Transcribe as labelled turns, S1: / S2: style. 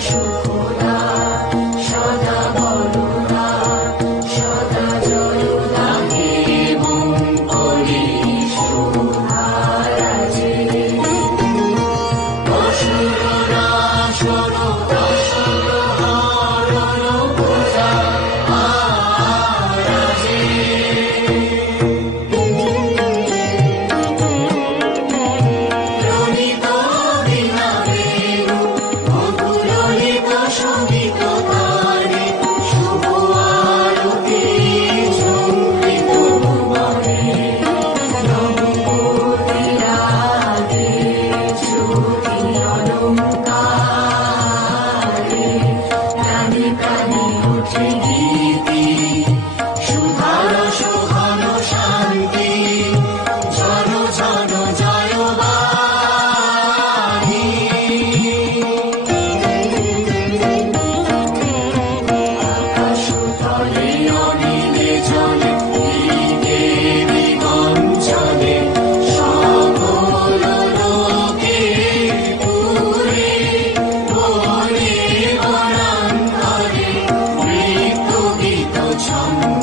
S1: You. প্রশোভিত তারে শুভ আরতি ঝুমৃত ভুবনে নমকোটি রাধে শ্রুতি অলঙ্কারে প্রাণে প্রাণে ওঠে গীতি Oh.